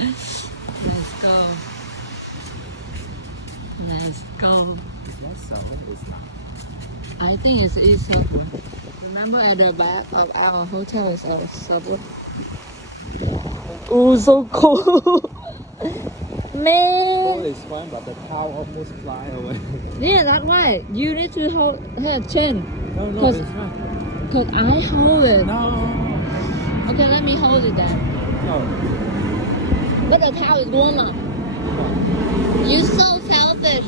Let's go. Let's go. It's not subway, it's not. I think it's easy. Remember at the back of our hotel is a subway. Oh, so cold. Man. It's fine, but the cow almost fly away. Yeah, that's why. You need to hold her chin. No, Cause- it's fine. Because I hold it. No. Okay, let me hold it then. No. But the cow is warmer. You're so selfish.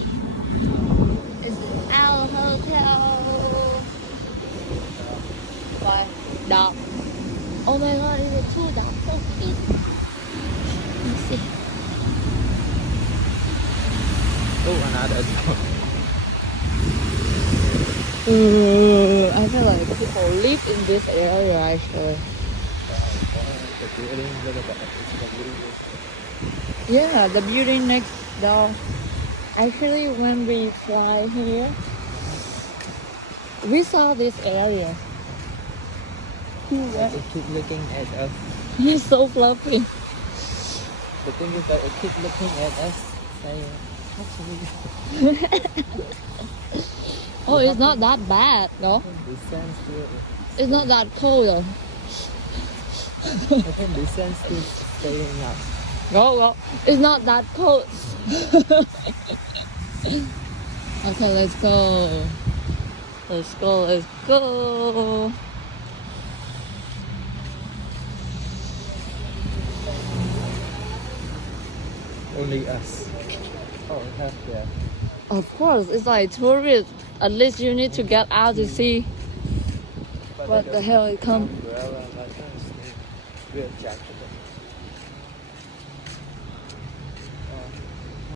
It's our hotel. Bye. Dog. Oh my god, it's two dogs. So cute. Let me see. Oh, another dog. I feel like people live in this area actually. The building, look at that. It's the building. Yeah, the building next door. Actually, when we fly here, we saw this area. They keep looking at us. It's so fluffy. The thing is that it keep looking at us saying, actually, Oh, it's not that bad, no? the sense still, It's not that cold though. I think the sense still staying up. Go. It's not that cold. Okay, let's go. Let's go. Only us. Oh, we have that. Of course, it's like tourists. At least you need to get out to see what the hell it comes. Umbrella, like this, real jacket.